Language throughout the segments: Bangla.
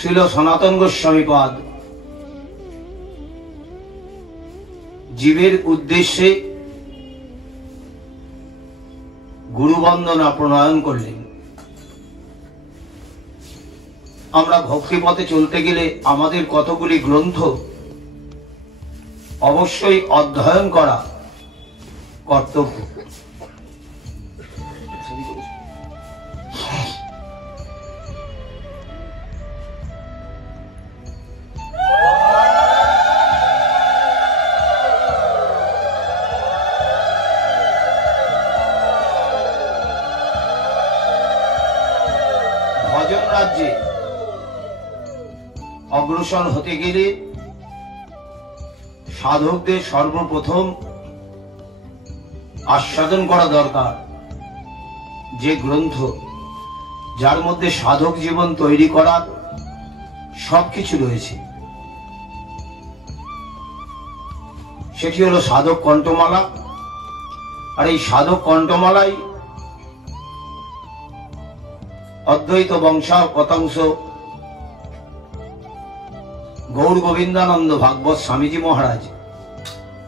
শ্রীল সনাতন গোস্বামী পাদ জীবের উদ্দেশ্যে গুরুবন্দনা প্রণয়ন করলেন। আমরা ভক্তিপথে চলতে গেলে আমাদের কতগুলি গ্রন্থ অবশ্যই অধ্যয়ন করা কর্তব্য। ভজন রাজ্যে অগ্রসর হতে গেলে সাধকদের সর্বপ্রথম আস্বাদন করা দরকার যে গ্রন্থ যার মধ্যে সাধক জীবন তৈরি করার সবকিছু রয়েছে, সেটি হলো সাধক কণ্ঠমালা। আর এই সাধক কণ্ঠমালাই অদ্বৈত বংশাবতাংশ গৌর গোবিন্দানন্দ ভাগবত স্বামীজি মহারাজ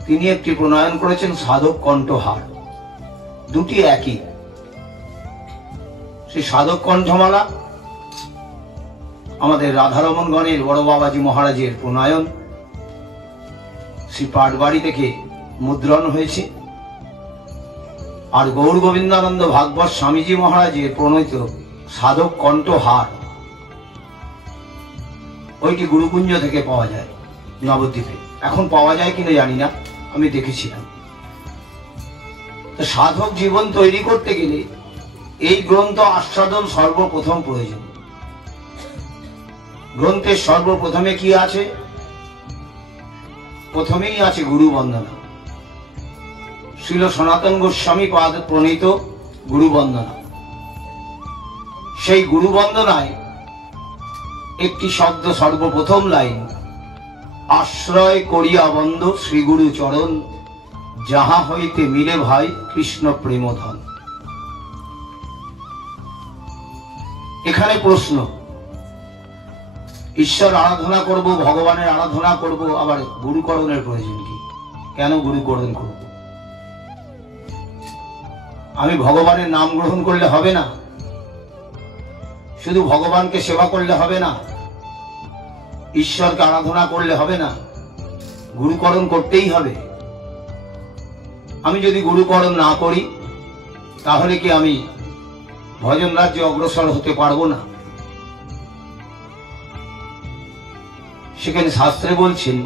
তিনি একটি প্রণয়ন করেছেন সাধক কণ্ঠহার। দুটি একই। সেই সাধক কণ্ঠমালা আমাদের রাধারমণগণের বড় বাবাজি মহারাজের প্রণয়ন, শ্রী পাটবাড়ি থেকে মুদ্রণ হয়েছে। আর গৌর গোবিন্দানন্দ ভাগবত স্বামীজি মহারাজের প্রণীত সাধক কণ্ঠহার ওইটি গুরুকুঞ্জ থেকে পাওয়া যায় নবদ্বীপে। এখন পাওয়া যায় কিনা জানি না, আমি দেখেছিলাম। তো সাধক জীবন তৈরি করতে গেলে এই গ্রন্থ আস্বাদন সর্বপ্রথম প্রয়োজন। গ্রন্থের সর্বপ্রথমে কি আছে? প্রথমেই আছে গুরু বন্দনা। শ্রীল সনাতন গোস্বামী পাদ প্রণীত গুরু বন্দনা। সেই গুরু বন্দনায় একটি শব্দ সর্বপ্রথম লাইন, আশ্রয় করিয়া বন্দ শ্রী গুরু চরণ, যাহা হইতে মিলে ভাই কৃষ্ণ প্রেমধন। এখানে প্রশ্ন, ঈশ্বর আরাধনা করব, ভগবানের আরাধনা করব, আবার গুরুকরণের প্রয়োজন কি? কেন গুরুকরণ করব? আমি ভগবানের নাম গ্রহণ করলে হবে না? শুধু ভগবানকে সেবা করলে হবে না? ঈশ্বরকে আরাধনা করলে হবে না? গুরুকরণ করতেই হবে। আমি যদি গুরুকরণ না করি তাহলে কি আমি ভজন রাজ্যে অগ্রসর হতে পারবো না? সেখানে শাস্ত্রে বলছেন,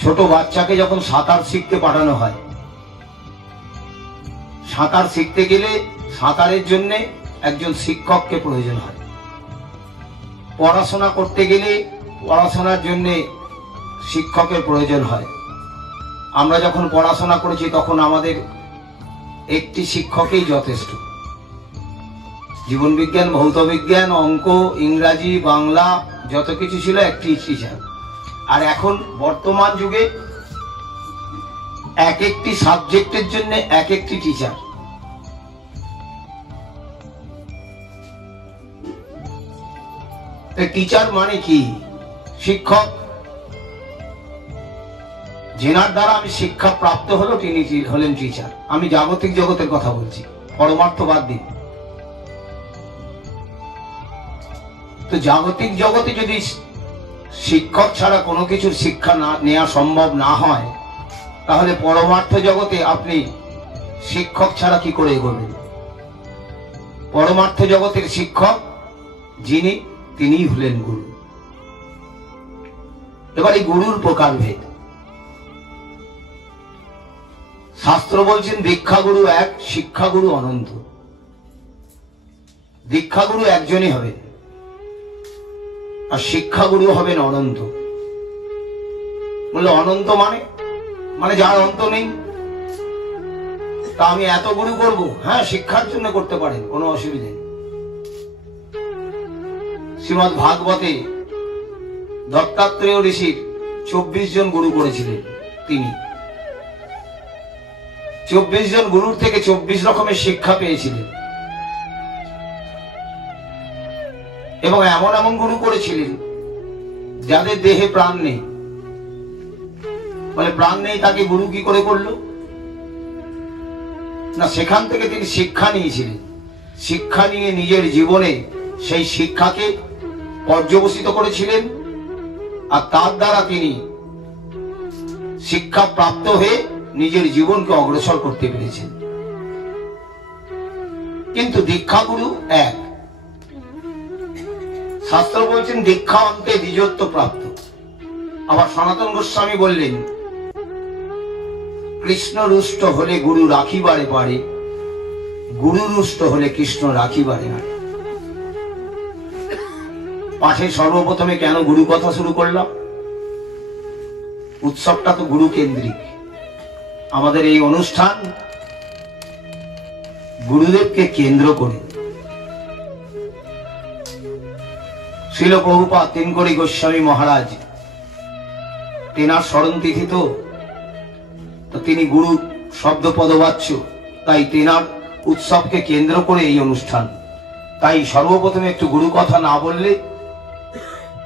ছোট বাচ্চাকে যখন সাঁতার শিখতে পাঠানো হয়, সাঁতার শিখতে গেলে সাঁতারের জন্য একজন শিক্ষককে প্রয়োজন হয়। পড়াশোনা করতে গেলে পড়াশোনার জন্য শিক্ষকের প্রয়োজন হয়। আমরা যখন পড়াশোনা করেছি তখন আমাদের একটি শিক্ষকই যথেষ্ট। জীবন বিজ্ঞান, ভৌত বিজ্ঞান, অঙ্ক, ইংরাজি, বাংলা যত কিছু ছিল একটি টিচার। আর এখন বর্তমান যুগে এক একটি সাবজেক্টের জন্য এক একটি টিচার। টিচার মানে কি? শিক্ষক। যেনার দ্বারা আমি শিক্ষা প্রাপ্ত হলো তিনি হলেন টিচার। আমি জাগতিক জগতের কথা বলছি, পরমার্থ বাদ দিন। তো জাগতিক জগতে যদি শিক্ষক ছাড়া কোনো কিছুর শিক্ষা নেওয়া সম্ভব না হয়, তাহলে পরমার্থ জগতে আপনি শিক্ষক ছাড়া কি করে এগোবেন? পরমার্থ জগতের শিক্ষক যিনি, তিনিই হলেন গুরু। এবার এই গুরুর প্রকারভেদ। শাস্ত্র বলছেন দীক্ষাগুরু এক, শিক্ষাগুরু অনন্ত। দীক্ষাগুরু একজনই হবে, আর শিক্ষাগুরু হবেন অনন্ত। বললো অনন্ত মানে যার অন্ত নেই। তা আমি এত গুরু করব? হ্যাঁ, শিক্ষার জন্য করতে পারেন, কোনো অসুবিধা নেই। শ্রীমদ্ ভাগবতে দত্তাত্রেয় ঋষির 24 জন গুরু করেছিলেন তিনি। 24 জন গুরুর থেকে 24 রকমের শিক্ষা পেয়েছিলেন। এবং এমন এমন গুরু করেছিলেন যাদের দেহে প্রাণ নেই। বলে প্রাণ নেই তাকে গুরু কি করে করলো না, সেখান থেকে তিনি শিক্ষা নিয়েছিলেন। শিক্ষা নিয়ে নিজের জীবনে সেই শিক্ষাকে পর্যবসিত করেছিলেন, আর তার দ্বারা তিনি শিক্ষা প্রাপ্ত হয়ে নিজের জীবনকে অগ্রসর করতে পেরেছেন। কিন্তু দীক্ষাগুরু এক। শাস্ত্র বলছেন দীক্ষা অন্তে দ্বিজত্ব প্রাপ্ত। আবার সনাতন গোস্বামী বললেন কৃষ্ণ রুষ্ট হলে গুরু রাখিবারে পারে, গুরু রুষ্ট হলে কৃষ্ণ রাখিবারে না। পাঠে সর্বপ্রথমে কেন গুরু কথা শুরু করলাম? উৎসবটা তো গুরু কেন্দ্রিক। আমাদের এই অনুষ্ঠান গুরুদেবকে কেন্দ্র করে। শ্রীল প্রভুপাদ তিনকড়ি গোস্বামী মহারাজ তেনার স্মরণ তিথি, তো তিনি গুরু শব্দ পদবাচ্য, তাই তেনার উৎসবকে কেন্দ্র করে এই অনুষ্ঠান। তাই সর্বপ্রথমে একটু গুরু কথা না বললে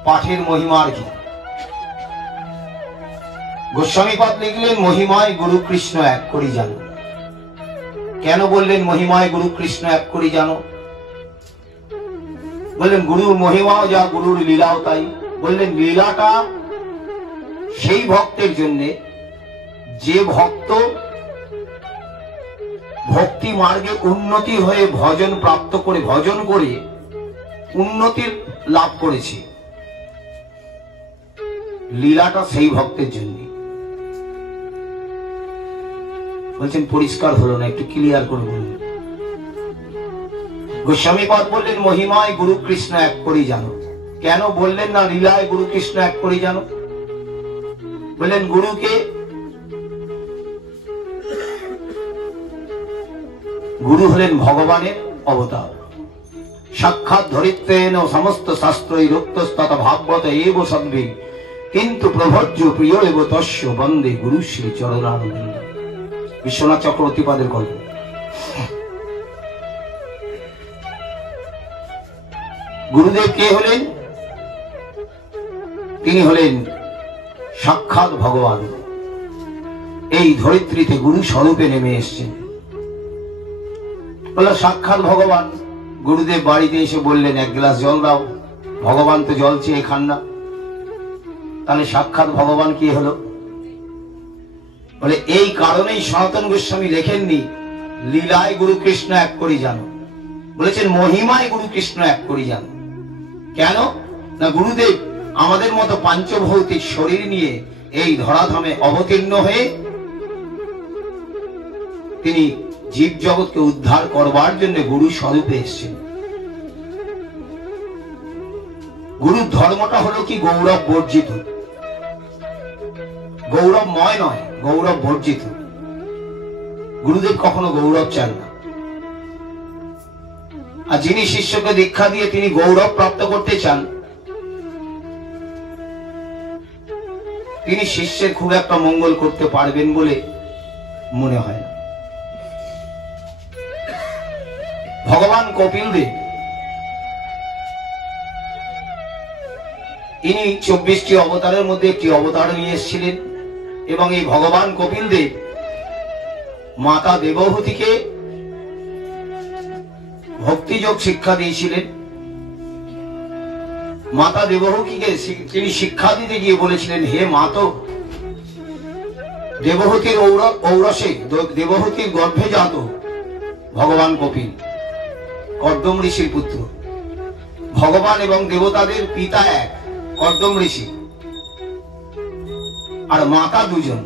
পাঠের মহিমার কি? গোস্বামীপাদ লিখলেন মহিমায় গুরু কৃষ্ণ এক করি জানো। কেন বললেন মহিমায় গুরু কৃষ্ণ এক করি জানো? বললেন গুরুর মহিমাও যা, গুরুর লীলাও তাই। বললেন লীলাটা সেই ভক্তের জন্যে যে ভক্ত ভক্তি মার্গে উন্নতি হয়ে ভজন প্রাপ্ত করে, ভজন করে উন্নতির লাভ করেছে। লীলাটা সেই ভক্তের জন্য। বলছেন পরিষ্কার হলো না, একটু ক্লিয়ার করে বলুন। গোস্বামীপাদ বললেন মহিমায় গুরু কৃষ্ণ এক করি জানো। কেন বললেন না লীলায় গুরু কৃষ্ণ এক করি জানো? বললেন গুরুকে, গুরু হলেন ভগবানের অবতার। সাক্ষাৎ ধরিত্রেণ সমস্ত শাস্ত্রই রক্তস্তত ভাগবত এব সদ্ভে, কিন্তু প্রভজ্য প্রিয় এব তস্য বন্দে গুরু শ্রী চরণারবিন্দ। বিশ্বনাথ চক্রবর্তীপাদের গল্প। গুরুদেব কে হলেন? তিনি হলেন সাক্ষাৎ ভগবান। এই ধরিত্রীতে গুরু স্বরূপে নেমে এসছেন। বলল সাক্ষাৎ ভগবান। গুরুদেব বাড়িতে এসে বললেন এক গ্লাস জল দাও। ভগবান তো জল চেয়ে খান না, তাহলে সাক্ষাৎ ভগবান কি হলো? বলে এই কারণেই সনাতন গোস্বামী লেখেননি লীলায় গুরু কৃষ্ণ এক করি জানো, বলেছেন মহিমায় গুরু কৃষ্ণ এক করি জানো। কেন না গুরুদেব আমাদের মতো পাঞ্চভৌতিক শরীর নিয়ে এই ধরাধামে অবতীর্ণ হয়ে তিনি জীব জগৎকে উদ্ধার করবার জন্য গুরু স্বরূপে এসেছেন। গুরুর ধর্মটা হলো কি গৌরব বর্জিত, গৌরবময় নয়, গৌরব বর্জিত। গুরুদেব কখনো গৌরব চান না। আর যিনি শিষ্যকে দীক্ষা দিয়ে তিনি গৌরব প্রাপ্ত করতে চান, তিনি শিষ্যের খুব একটা মঙ্গল করতে পারবেন বলে মনে হয় না। ভগবান কপিল দেব ইনি 24টি অবতারের মধ্যে একটি অবতার নিয়ে এসেছিলেন, এবং এই ভগবান কপিল দেব মাতা দেবহূতিকে ভক্তিযোগ শিক্ষা দিয়েছিলেন। মাতা দেবহূতিকে তিনি শিক্ষা দিতে গিয়ে বলেছিলেন, হে মাতো, দেবহূতির ঔরসে দেবহূতির গর্ভে জাত ভগবান কপিল, কর্দম ঋষির পুত্র। ভগবান এবং দেবতাদের পিতা এক, কর্দম ঋষি, আর মাতা দুজন।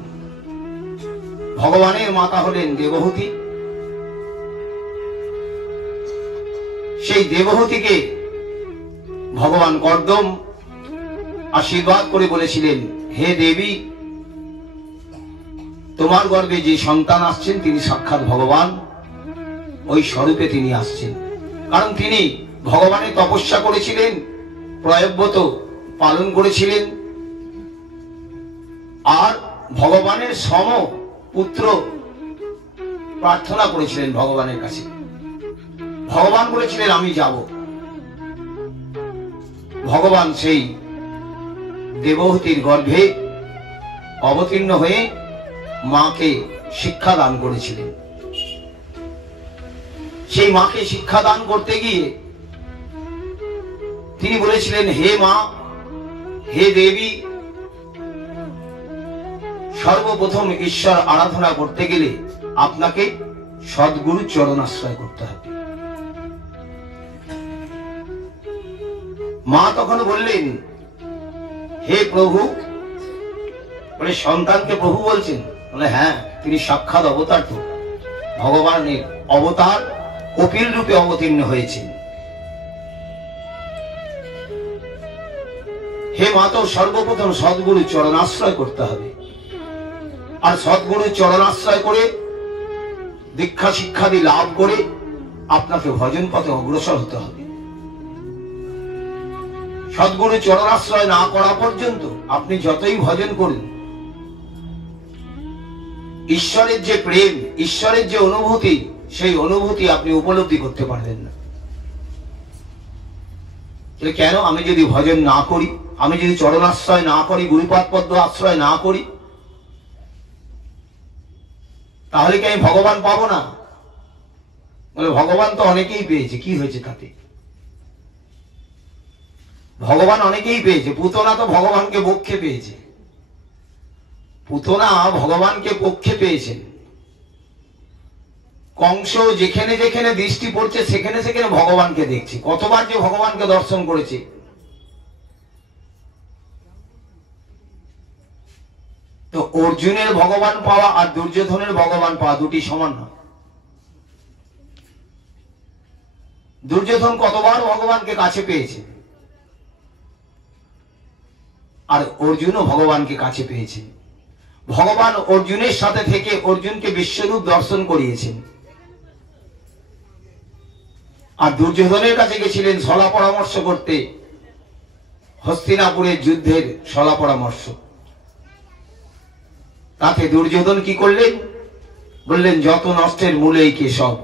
ভগবানের মাতা হলেন দেবহূতি। সেই দেবহূতিকে ভগবান কর্দম আশীর্বাদ করে বলেছিলেন, হে দেবী, তোমার গর্ভে যে সন্তান আসছেন তিনি সাক্ষাৎ ভগবান, ওই স্বরূপে তিনি আসছেন। কারণ তিনি ভগবানের তপস্যা করেছিলেন, প্রয়ব্রত পালন করেছিলেন, আর ভগবানের সম পুত্র প্রার্থনা করেছিলেন ভগবানের কাছে। ভগবান বলেছিলেন আমি যাব, ভগবান সেই দেবহূতির গর্ভে অবতীর্ণ হয়ে মাকে শিক্ষা দান করেছিলেন। সেই মাকে শিক্ষা দান করতে গিয়ে তিনি বলেছিলেন, হে মা, হে দেবী, সর্বপ্রথম ঈশ্বর আরাধনা করতে গেলে আপনাকে সদ্গুরু চরণ আশ্রয় করতে হবে। মা তখন বললেন, হে প্রভু, বলে সন্তানকে প্রভু বলছেন? বলে হ্যাঁ, তিনি সাক্ষাৎ অবতার, তো ভগবানের অবতার কপিল রূপে অবতীর্ণ হয়েছেন। হে মা, তো সর্বপ্রথম সদ্গুরু চরণ আশ্রয় করতে হবে, আর সদ্গুরু চরণ আশ্রয় করে দীক্ষা শিক্ষাদি লাভ করে আপনাকে ভজন পথে অগ্রসর হতে হবে। সদ্গুরু চরণ আশ্রয় না করা পর্যন্ত আপনি যতই ভজন করুন, ঈশ্বরের যে প্রেম, ঈশ্বরের যে অনুভূতি, সেই অনুভূতি আপনি উপলব্ধি করতে পারবেন না। কেন? আমি যদি ভজন না করি, আমি যদি চরণ আশ্রয় না করি, গুরুপাদ পদ্ম আশ্রয় না করি, তাহলে কি আমি ভগবান পাবো না? বলে ভগবান তো অনেকেই পেয়েছে, কি হয়েছে তাতে? ভগবান অনেকেই পেয়েছে। পুতনা তো ভগবানকে বক্ষে পেয়েছে, পুতনা ভগবানকে পক্ষে পেয়েছেন। কংস যেখানে যেখানে দৃষ্টি পড়ছে সেখানে সেখানে ভগবানকে দেখছে। কতবার যে ভগবানকে দর্শন করেছে। তো অর্জুনের ভগবান পাওয়া আর দুর্যোধনের ভগবান পাওয়া দুটি সমান নয়। দুর্যোধন কতবার ভগবানকে কাছে পেয়েছে, আর অর্জুনও ভগবানকে কাছে পেয়েছে। ভগবান অর্জুনের সাথে থেকে অর্জুনকে বিশ্বরূপ দর্শন করিয়েছেন, আর দুর্যোধনের কাছে গেছিলেন সলা পরামর্শ করতে, হস্তিনাপুরের যুদ্ধের সলা পরামর্শ। তাতে দুর্যোধন কি করলেন? বললেন, যত নষ্টের মূলেই কেশব,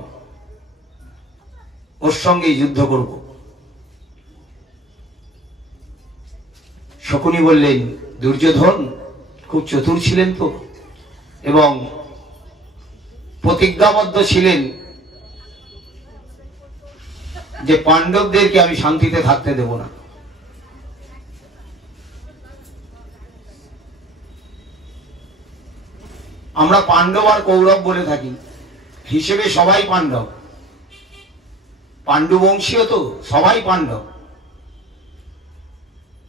ওর সঙ্গেই যুদ্ধ করব। শকুনি বললেন, দুর্যোধন খুব চতুর ছিলেন তো, এবং প্রতিজ্ঞাবদ্ধ ছিলেন যে পাণ্ডবদেরকে আমি শান্তিতে থাকতে দেব না। আমরা পাণ্ডব আর কৌরব বলে থাকি, হিসেবে সবাই পাণ্ডব, পাণ্ডু বংশীয় তো সবাই পাণ্ডব।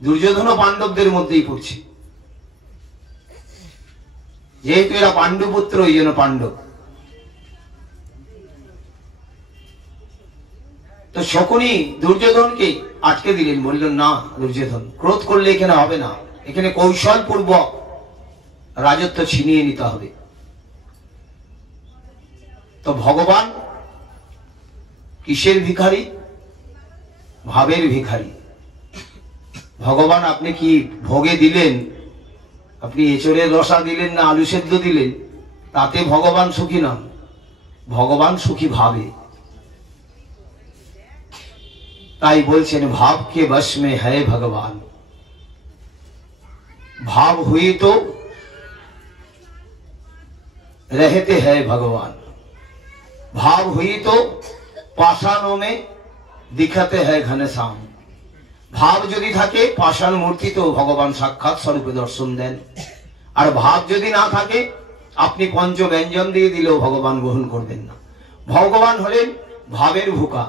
দুর্যোধনও পাণ্ডবদের মধ্যেই পড়ছে, যেহেতু এরা পাণ্ডুপুত্র, এই জন্য পাণ্ডব। তো শকুনি দুর্যোধনকে আটকে দিলেন, বললেন, না দুর্যোধন, ক্রোধ করলে এখানে হবে না, এখানে কৌশল পূর্বক রাজত্ব ছিনিয়ে নিতে হবে। তো ভগবান কিসের ভিখারি? ভাবের ভিখারি। ভগবান আপনি কি ভোগে দিলেন, আপনি এঁচড়ের রসা দিলেন না আলু সেদ্ধ দিলেন, তাতে ভগবান সুখী নন। ভগবান সুখী ভাবে। তাই বলছেন, ভাবকে বশ মে হ্যায় ভগবান। भाव हुई तो रहते हैं भगवान, भाव हुई तो पाषाणों में दिखते हैं घनश्याम। भाव যদি থাকে পাষাণ মূর্তি তো ভগবান সাক্ষাৎ স্বরূপে দর্শন দেন, আর ভাব যদি না থাকে আপনি পঞ্চ ব্যঞ্জন দিয়ে দিলেও ভগবান গ্রহণ করবেন না। ভগবান হলেন ভাবের ভুকা।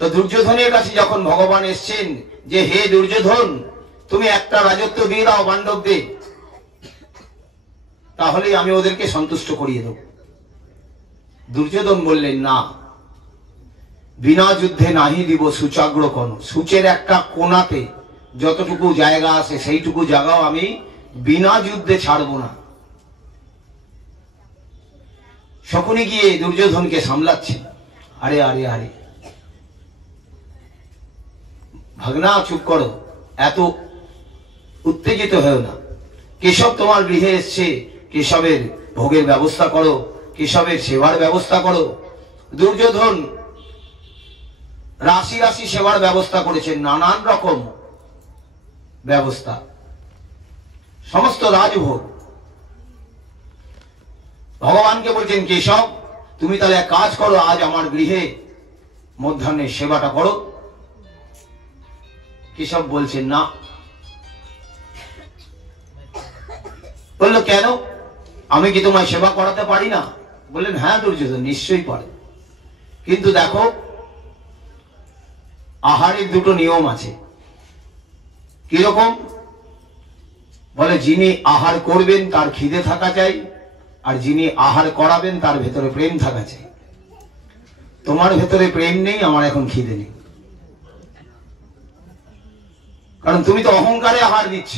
তো দুর্যোধনের কাছে যখন ভগবান এসছেন যে, হে দুর্যোধন, তুমি একটা রাজত্ব দিয়ে দাও পাণ্ডবদের, তাহলে আমি ওদেরকে সন্তুষ্ট করিয়ে দেব। দুর্যোধন বললেন, না, বিনা যুদ্ধে নাহি দিব সূচাগ্র কোণ। সূচের একটা কোণাতে যতটুকু জায়গা আছে সেইটুকু জায়গাও আমি বিনা যুদ্ধে ছাড়ব না। শকুনি গিয়ে দুর্যোধনকে সামলাচ্ছে, আরে আরে আরে ভাগনা, চুপ করো, এত উত্তেজিত হয়েও না। কেশব তোমার গৃহে এসছে, কেশবের ভোগের ব্যবস্থা করো, কেশবের সেবার ব্যবস্থা করো। দুর্যোধন রাশি রাশি সেবার ব্যবস্থা করেছেন, নানান রকম ব্যবস্থা, সমস্ত রাজভোগ। ভগবানকে বলছেন, কেশব তুমি তাহলে এক কাজ করো, আজ আমার গৃহে মধ্যাহ্নের সেবাটা করো। কেশব বলছেন না। বললো কেন, আমি কি তোমায় সেবা করাতে পারি না? বললেন হ্যাঁ দুর্যোধন, নিশ্চয়ই পারে, কিন্তু দেখো আহারের দুটো নিয়ম আছে। কিরকম? বলে যিনি আহার করবেন তার খিদে থাকা চাই, আর যিনি আহার করাবেন তার ভেতরে প্রেম থাকা চাই। তোমার ভেতরে প্রেম নেই, আমার এখন খিদে নেই, কারণ তুমি তো অহংকারে আহার দিচ্ছ।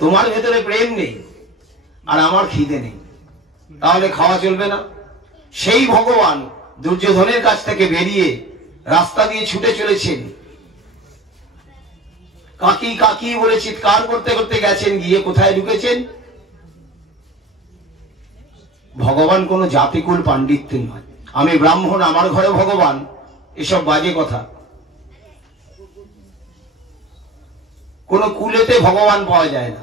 তোমার ভেতরে প্রেম নেই আর আমার খিদে নেই, তাহলে খাওয়া চলবে না। সেই ভগবান দুর্যোধনের কাছ থেকে বেরিয়ে রাস্তা দিয়ে ছুটে চলেছেন, কাকি কাকি বলে চিৎকার করতে করতে গেছেন, গিয়ে কোথায় ঢুকেছেন? ভগবান কোন জাতিকুল পাণ্ডিত্য নয়, আমি ব্রাহ্মণ, আমার ঘরে ভগবান, এসব বাজে কথা। কোন কুলেতে ভগবান পাওয়া যায় না।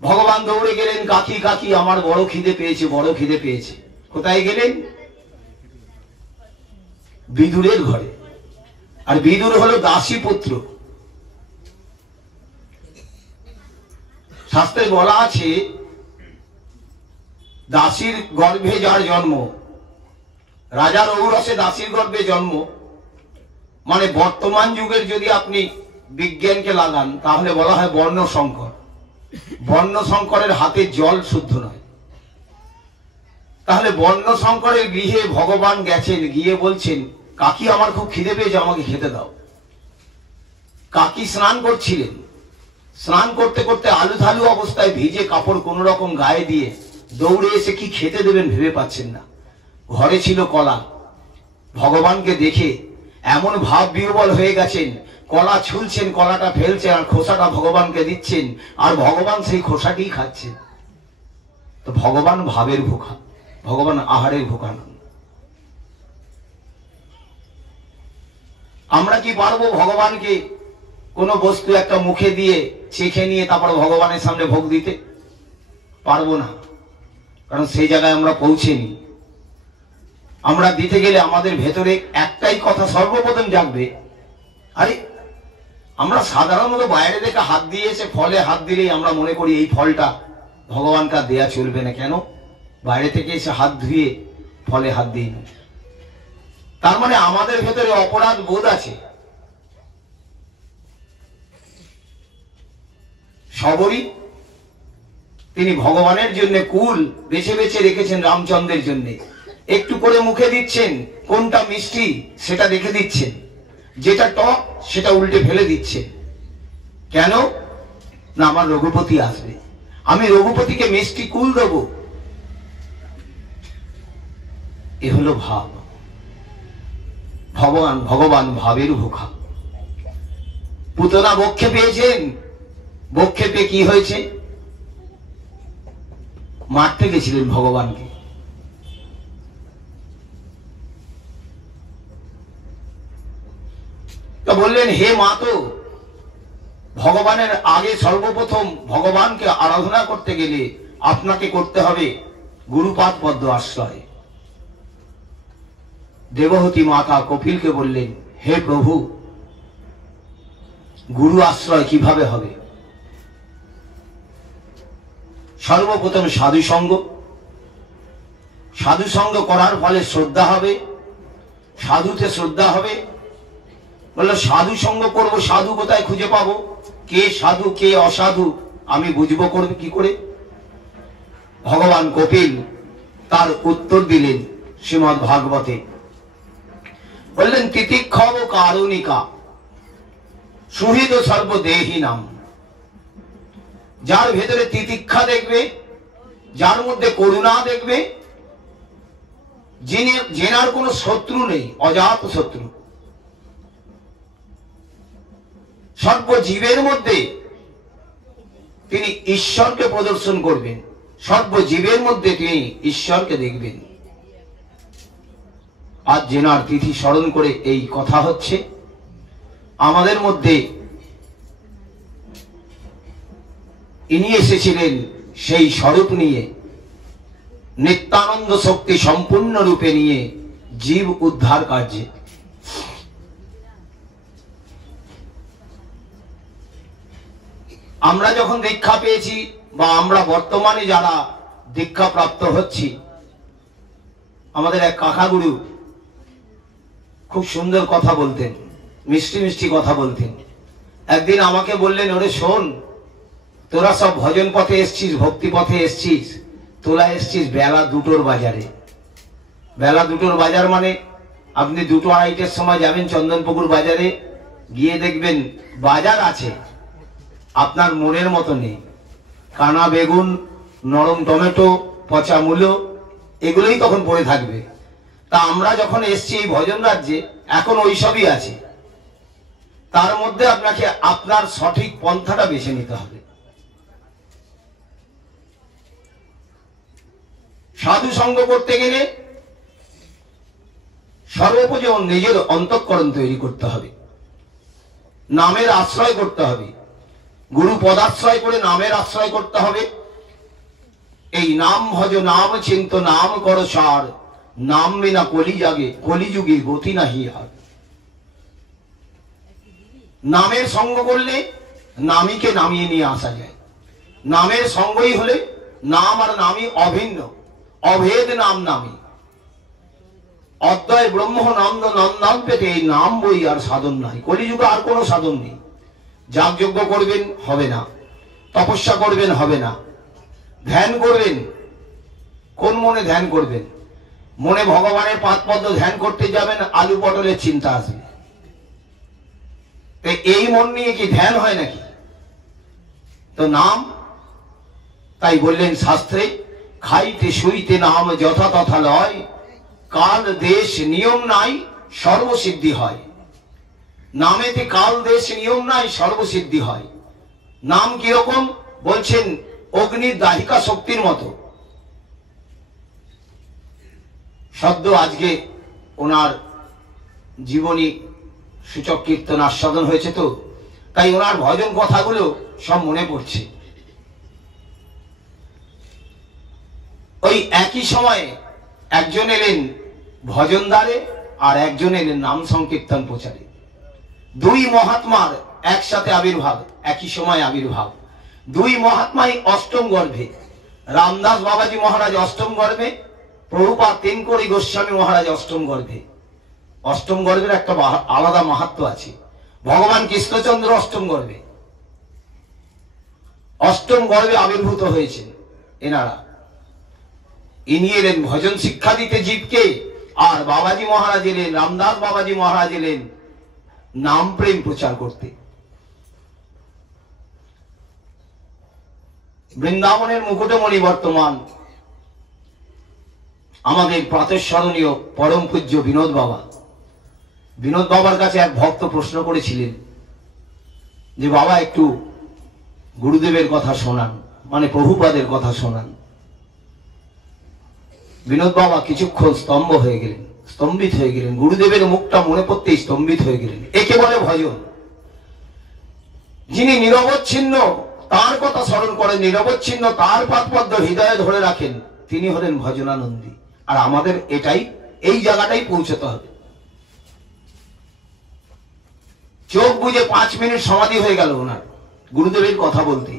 ভগবান দৌড়ে গেলেন, কাকি কাকি আমার বড় খিদে পেয়েছে, বড় খিদে পেয়েছে। কোথায় গেলেন? বিদুরের ঘরে। আর বিদুর হলো দাসী পুত্র। শাস্ত্রে বলা আছে, দাসীর গর্ভে যার জন্ম, রাজার ঔরসে দাসীর গর্ভে জন্ম, মানে বর্তমান যুগের যদি আপনি বিজ্ঞানকে লাগান তাহলে বলা হয় বর্ণ সংকর। বর্ণ সংকরের হাতে জল শুদ্ধ নয়। তাহলে বর্ণ সংকরের গৃহে ভগবান গেছেন, গিয়ে বলছেন কাকি আমার খুব খিদে পেয়েছে, আমাকে খেতে দাও। কাকি স্নান করছিলেন, স্নান করতে করতে আলু থালু অবস্থায় ভিজে কাপড় কোন রকম গায়ে দিয়ে দৌড়ে এসে কি খেতে দেবেন ভেবে পাচ্ছেন না। ঘরে ছিল কলা। ভগবানকে দেখে এমন ভাব বিহ্বল হয়ে গেছেন, কলা ছুলছেন, কলাটা ফেলছেন আর খোসাটা ভগবানকে দিচ্ছেন, আর ভগবান সেই খোসাটি খাচ্ছেন। তো ভগবান ভাবের ভোখা, ভগবান আহারের ভোখা নন। আমরা কি পারবো ভগবানকে কোন বস্তু একটা মুখে দিয়ে চেখে নিয়ে তারপর ভগবানের সামনে ভোগ দিতে? পারবো না, কারণ সেই জায়গায় আমরা পৌঁছেনি। আমরা দিতে গেলে আমাদের ভেতরে একটাই কথা সর্বপ্রথম জাগবে, আরে আমরা সাধারণত বাইরে থেকে হাত দিয়ে এসে ফলে হাত দিলেই আমরা মনে করি এই ফলটা ভগবানকে দেয়া চলবে না। কেন? বাইরে থেকে এসে হাত ধুয়ে ফলে হাত দিই না। তার মানে আমাদের ভেতরে অপরাধ বোধ আছে। সবরই তিনি ভগবানের জন্য কুল বেছে বেছে রেখেছেন, রামচন্দ্রের জন্য একটু করে মুখে দিচ্ছেন, কোনটা মিষ্টি সেটা দেখে দিচ্ছেন, যেটা টক সেটা উল্টে ফেলে দিচ্ছেন। কেন না? আমার রঘুপতি আসবে, আমি রঘুপতিকে মিষ্টি কুল দেব। এ হলো ভাব। ভগবান ভাবের ভোখা। পুতনা বক্ষে পেয়েছেন, বক্ষে পেয়ে কি হয়েছে? মারতে গেছিলেন ভগবানকে। তো বললেন হে মা, তো ভগবানের আগে সর্বপ্রথম ভগবানকে আরাধনা করতে গেলে আপনাকে করতে হবে গুরুপাদ পদ্ম আশ্রয়। দেবহতী মাতা কপিলকে বললেন, হে প্রভু, গুরু আশ্রয় কিভাবে হবে? সর্বপ্রথম সাধু সঙ্গ। সাধু সঙ্গ করার ফলে শ্রদ্ধা হবে, সাধুতে শ্রদ্ধা হবে। বললো সাধু সঙ্গ করবো, সাধু কোথায় খুঁজে পাবো? কে সাধু কে অসাধু আমি বুঝবো করবে কি করে? ভগবান কপিল তার উত্তর দিলেন শ্রীমদ্ ভাগবতে। বললেন তিতিক্ষব কারুণিকা সুহৃদ সর্বদেহী নাম। যার ভেতরে তিতিক্ষা দেখবে, যার মধ্যে করুণা দেখবে, জেনার কোনো শত্রু নেই, অজাত শত্রু, সর্বজীবের মধ্যে তিনি ঈশ্বরকে প্রদর্শন করবেন, সর্বজীবের মধ্যে তিনি ঈশ্বরকে দেখবেন। আজ জেনার তিথি স্মরণ করে এই কথা হচ্ছে, আমাদের মধ্যে ইনি এসেছিলেন সেই স্বরূপ নিয়ে, নিত্যানন্দ শক্তি সম্পূর্ণ রূপে নিয়ে জীব উদ্ধার কার্যে। আমরা যখন দীক্ষা পেয়েছি বা আমরা বর্তমানে যারা দীক্ষা প্রাপ্ত হচ্ছি, আমাদের এক কাকাগুরু খুব সুন্দর কথা বলতেন, মিষ্টি মিষ্টি কথা বলতেন। একদিন আমাকে বললেন, ওরে শোন, তোরা সব ভজন পথে এসছিস, ভক্তি পথে এসছিস, তোরা এসছিস বেলা 2টোর বাজারে। বেলা 2টোর বাজার মানে আপনি 2-2:30টার সময় যাবেন চন্দনপুকুর বাজারে, গিয়ে দেখবেন বাজার আছে, আপনার মনের মতো নেই। কানা বেগুন, নরম টমেটো, পচা মূলো, এগুলোই তখন পড়ে থাকবে। তা আমরা যখন এসছি এই ভজন রাজ্যে, এখন ওইসবই আছে। তার মধ্যে আপনাকে আপনার সঠিক পন্থাটা বেছে নিতে হবে। সাধু সঙ্গ করতে গেলে সর্বপ্রথম নিজের অন্তঃকরণ তৈরি করতে হবে, নামের আশ্রয় করতে হবে, গুরু পদাশ্রয় করে নামের আশ্রয় করতে হবে। এই নাম ভজ, নাম চিন্ত, নাম কর সার, নাম বিনা কলিযুগে গতি নাহি আর। নামের সঙ্গ করলে নামীকে নামিয়ে নিয়ে আসা যায়। নামের সঙ্গই হলে নাম আর নামী অভিন্ন, অভেদ নাম নামী। অদ্বয় ব্রহ্ম নন্দ নন্দন পেতে এই নাম বই আর সাধন নাই। কলিযুগে আর কোনো সাধন নেই। যাগযজ্ঞ করবেন, হবে না। তপস্যা করবেন, হবে না। ধ্যান করবেন, কোন মনে ধ্যান করবেন? মনে ভগবানের পাদপদ্ম ধ্যান করতে যাবেন, আলু পটলের চিন্তা আসবে। এই মন নিয়ে কি ধ্যান হয় নাকি? তো নাম, তাই বললেন শাস্ত্রে, খাইতে শুইতে নাম যথা তথা লয়, কাল দেশ নিয়ম নাই সর্বসিদ্ধি হয়। নামেতে কাল দেশ নিয়ম নাই, সর্বসিদ্ধি হয়। নাম কিরকম বলছেন? অগ্নির দাহিকা শক্তির মতো। সদ্য আজকে ওনার জীবনী সূচক কীর্তন আস্বাদন হয়েছে, তো তাই ওনার ভজন কথাগুলো সব মনে পড়ছে। ওই একই সময়ে একজন এলেন ভজনদারে আর একজন এলেন নাম সংকীর্তন প্রচারে। দুই মহাত্মার একসাথে আবির্ভাব, একই সময় আবির্ভাব। দুই মহাত্মাই অষ্টম গর্ভে। রামদাস বাবাজি মহারাজ অষ্টম গর্ভে, প্রভুপাদ তিনকড়ি গোস্বামী মহারাজ অষ্টম গর্ভে। অষ্টম গর্ভের একটা আলাদা মাহাত্ম্য আছে। ভগবান কৃষ্ণচন্দ্র অষ্টম গর্ভে, অষ্টম গর্ভে আবির্ভূত হয়েছেন এনারা। ইনি এলেন ভজন শিক্ষা দিতে জীবকে, আর বাবাজি মহারাজ এলেন, রামদাস বাবাজি মহারাজ এলেন নাম প্রেম প্রচার করতে। বৃন্দাবনের মুকুটমণি বর্তমান আমাদের প্রাতঃস্মরণীয় পরম পূজ্য বিনোদ বাবা। বিনোদ বাবার কাছে এক ভক্ত প্রশ্ন করেছিলেন যে, বাবা একটু গুরুদেবের কথা শোনান, মানে প্রভুপাদের কথা শোনান। বিনোদ বাবা কিছুক্ষণ স্তম্ভিত হয়ে গেলেন। গুরুদেবের মুখটা মনে পড়তেই স্তম্ভিত হয়ে গেলেন। একে বলে ভজন। যিনি নিরবচ্ছিন্ন তার কথা স্মরণ করেন, নিরবচ্ছিন্ন তার পাদপদ্ম হৃদয়ে ধরে রাখেন, তিনি হলেন ভজনানন্দী। আর আমাদের এটাই, এই জায়গাটাই পৌঁছতে হবে। চোখ বুঝে 5 মিনিট সমাধি হয়ে গেল ওনার গুরুদেবের কথা বলতে।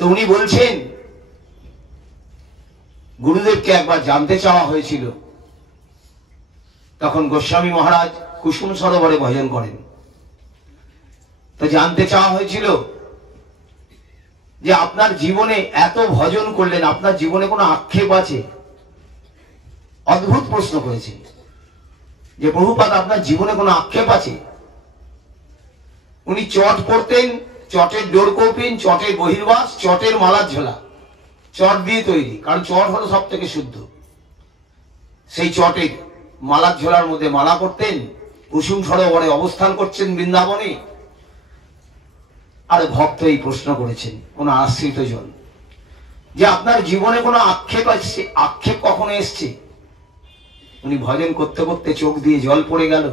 তো উনি বলছেন, গুরুদেবকে একবার জানতে চাওয়া হয়েছিল। তখন গোস্বামী মহারাজ কুসুম সরোবরে ভজন করেন। তো জানতে চাওয়া হয়েছিল যে আপনার জীবনে এত ভজন করলেন, আপনার জীবনে কোনো আক্ষেপ আছে? অদ্ভুত প্রশ্ন করেছেন যে, প্রভুপাদ আপনার জীবনে কোনো আক্ষেপ আছে? উনি চট পড়তেন, চটের ডোর কৌপিন, চটের বহির্বাস, চটের মালার ঝোলা, চট দিয়ে তৈরি, কারণ চট হলো সব থেকে শুদ্ধ। সেই চটের মালার ঝোলার মধ্যে মালা করতেন। কুসুম সরোবরে অবস্থান করছেন বৃন্দাবনে। আর ভক্ত এই প্রশ্ন করেছেন, কোন আশ্রিত জন, যে আপনার জীবনে কোনো আক্ষেপ আছে? আক্ষেপ কখনো এসছে? উনি ভজন করতে করতে চোখ দিয়ে জল পড়ে গেল,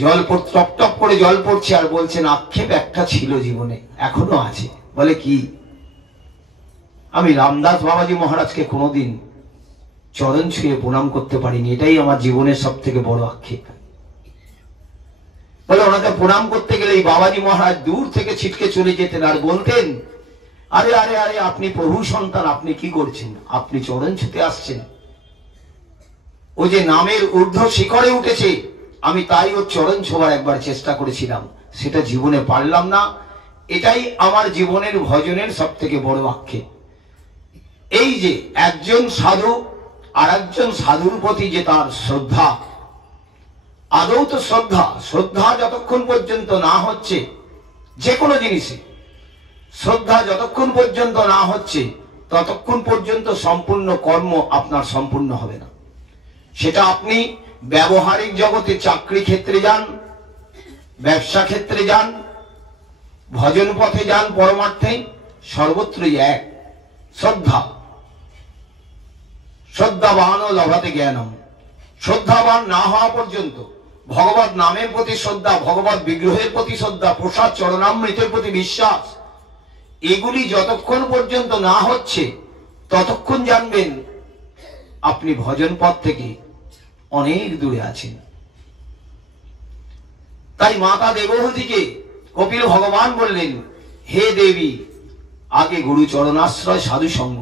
জল টপ টপ করে জল পড়ছে, আর বলছেন আক্ষেপ একটা ছিল জীবনে, এখনো আছে। বলে কি? আমি রামদাস বাবাজি মহারাজকে কোনোদিন চরণ ছুঁয়ে প্রণাম করতে পারিনি, এটাই আমার জীবনের সব থেকে বড় আক্ষেপ। বলে ওনাকে প্রণাম করতে গেলে এই বাবাজি মহারাজ দূর থেকে ছিটকে চলে যেতেন আর বলতেন, আরে আরে আরে আপনি প্রভু সন্তান, আপনি কি করছেন? আপনি চরণ ছুঁতে আসছেন? ও যে নামের ঊর্ধ্ব শিখরে উঠেছে, আমি তাই ওর চরণ ছোঁয়ার একবার চেষ্টা করেছিলাম, সেটা জীবনে পারলাম না। এটাই আমার জীবনের ভজনের সব থেকে বড় আক্ষেপ। এই যে একজন সাধু আর একজন সাধুর প্রতি যে তার শ্রদ্ধা, আদৌ তো শ্রদ্ধা যতক্ষণ পর্যন্ত না হচ্ছে, যে কোনো জিনিসে শ্রদ্ধা যতক্ষণ পর্যন্ত না হচ্ছে, ততক্ষণ পর্যন্ত সম্পূর্ণ কর্ম আপনার সম্পূর্ণ হবে না। সেটা আপনি ব্যবহারিক জগতে চাকরি ক্ষেত্রে যান, ব্যবসা ক্ষেত্রে যান, ভজন পথে যান, পরমার্থে সর্বত্রই এক শ্রদ্ধা। শ্রদ্ধাবান ও লভাতে জ্ঞানম, শ্রদ্ধাবান না হওয়া পর্যন্ত ভগবত নামের প্রতি শ্রদ্ধা, ভগবত বিগ্রহের প্রতি শ্রদ্ধা, প্রসাদ চরণামৃতের প্রতি বিশ্বাস, এগুলি যতক্ষণ পর্যন্ত না হচ্ছে ততক্ষণ জানবেন আপনি ভজন পথ থেকে অনেক দূরে আছেন। তাই মাতা দেবহূতিকে কপিল ভগবান বললেন, হে দেবী, আগে গুরু চরণাশ্রয় সাধু সঙ্গ।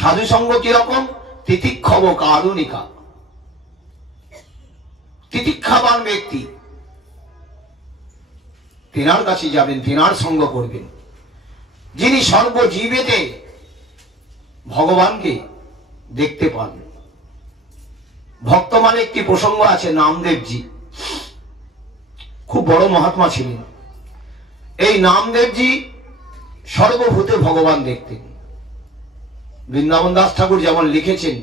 সাধু সঙ্গ কিরকম? তিতিক্ষব কারুণিকা, তিতিক্ষাবান ব্যক্তি, তেনার কাছে যাবেন, তেনার সঙ্গ করবেন, যিনি সর্বজীবেতে ভগবানকে দেখতে পান। ভক্তমানে একটি প্রসঙ্গ আছে, নামদেবজি খুব বড় মহাত্মা ছিলেন। এই নামদেবজি সর্বভূতে ভগবান দেখতেন। বৃন্দাবন দাস ঠাকুর যেমন লিখেছেন,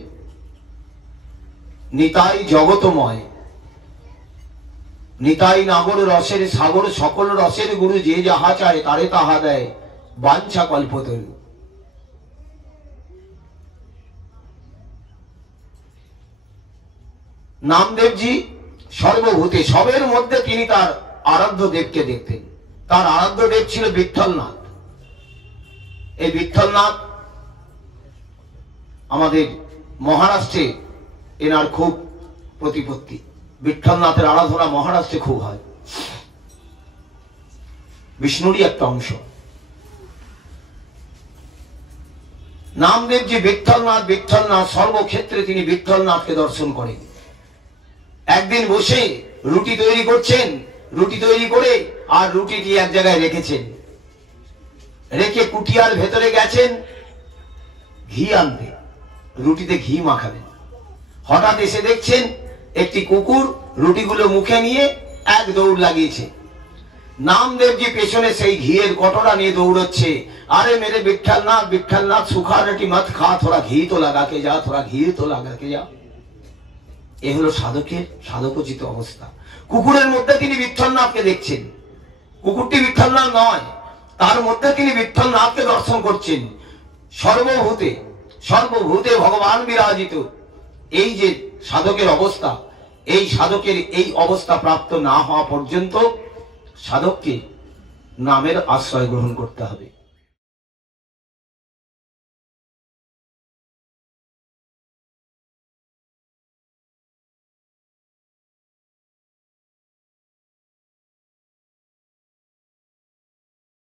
নিতাই জগতময়, নিতাই নাগর রসের সাগর, সকল রসের গুরু, যে যাহা চায় তারে তাহা দেয়, বাঞ্ছা কল্পতরু। নামদেবজি সর্বভূতে, সবের মধ্যে তিনি তার আরাধ্য দেবকে দেখতেন। তার আরাধ্য দেব ছিল বিঠ্ঠলনাথ। এই বিঠ্ঠলনাথ আমাদের মহারাষ্ট্রে এনার খুব প্রতিপত্তি। বিঠ্ঠলনাথের আরাধনা মহারাষ্ট্রে খুব হয়, বিষ্ণুরই একটা অংশ। নামদেব যে বিঠ্ঠলনাথ, বিঠ্ঠলনাথ সর্বক্ষেত্রে তিনি বিঠ্ঠলনাথকে দর্শন করেন। একদিন বসে রুটি তৈরি করছেন, রুটি তৈরি করে আর রুটিটি এক জায়গায় রেখেছেন, রেখে কুটিয়ার ভেতরে গেছেন ঘি আনতে, রুটিতে ঘি মাখাবেন। হঠাৎ এসে দেখছেন একটি কুকুর রুটিগুলো মুখে নিয়ে এক দৌড় লাগিয়েছে। নামদেবজি পেছনে সেই ঘিয়ের কটরা নিয়ে দৌড়চ্ছে, আরে মেরে বিঠ্ঠলনাথ, বিঠ্ঠলনাথ সুখা রুটি মত খা, থোড়া ঘি তো লাগাকে যা, থোড়া ঘি তো লাগাকে যা। এ হলো সাধকের সাধকোচিত অবস্থা। কুকুরের মধ্যে তিনি বিঠ্ঠলনাথকে দেখছেন, কুকুরটি বিঠ্ঠলনাথ নয়, তার মধ্যে তিনি বিঠ্ঠলনাথকে দর্শন করছেন। সর্বভূতে সর্বভূতে ভগবান বিরাজিত। এই যে সাধকের অবস্থা, এই সাধকের এই অবস্থা প্রাপ্ত না হওয়া পর্যন্ত সাধককে নামের আশ্রয় গ্রহণ করতে হবে।